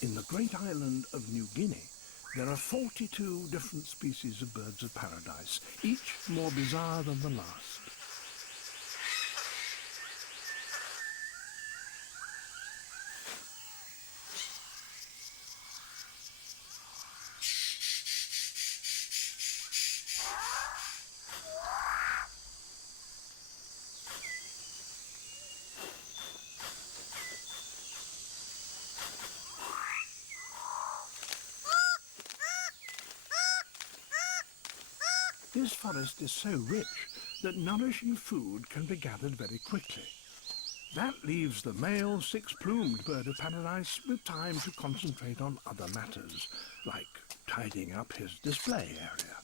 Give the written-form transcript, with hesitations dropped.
In the great island of New Guinea, there are 42 different species of birds of paradise, each more bizarre than the last. This forest is so rich that nourishing food can be gathered very quickly. That leaves the male six-plumed bird of paradise with time to concentrate on other matters, like tidying up his display area.